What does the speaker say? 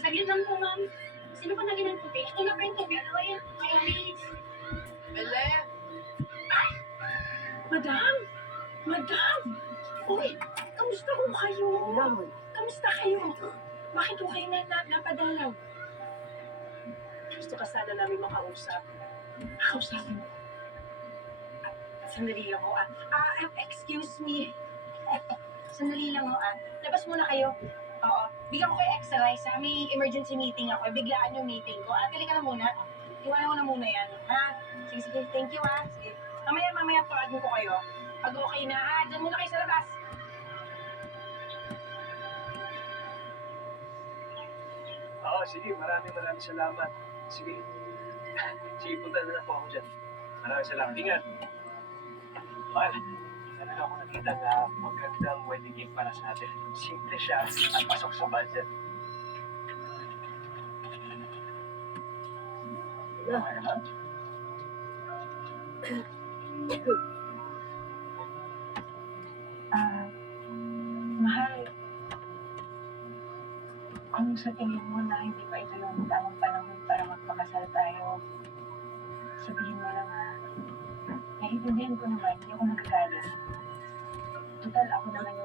Saglit lang po, ma'am. Sino pa lagi ng tubig? Ito na pa yung tubig. Ano yan? Please. Belen! Madam! Madam! Uy, kamusta ko kayo? Kamusta kayo? Bakit ko kayo napadalaw? Gusto ka sana namin makausap. Makausapin mo. Sandali lang ho, excuse me. Sandali lang ho, Labas muna kayo. Oo. Bigyan ko kayo extra rice, ha? May emergency meeting ako. Biglaan yung meeting ko. Tali ka na muna. Iwanan mo na muna yan, ha? Sige, sige. Thank you, ha? Sige. Mamaya, tuwagin ko kayo. Pag okay na, ha? Diyan muna kayo sa labas. Oo, sige. Maraming salamat. Sige. Sige, punta na po ako dyan. Maraming salamat. Ingat. Mahal, talaga ako nakita na magandang wedding gift para sa atin. Simple siya at pasok sa budget. Mahal, kung sa tingin mo na hindi pa ito yung tamang panahon para magpakasal tayo, sabihin mo lang, ha? Naiintindihan ko naman, hindi ako magagalit. Total, ako naman yung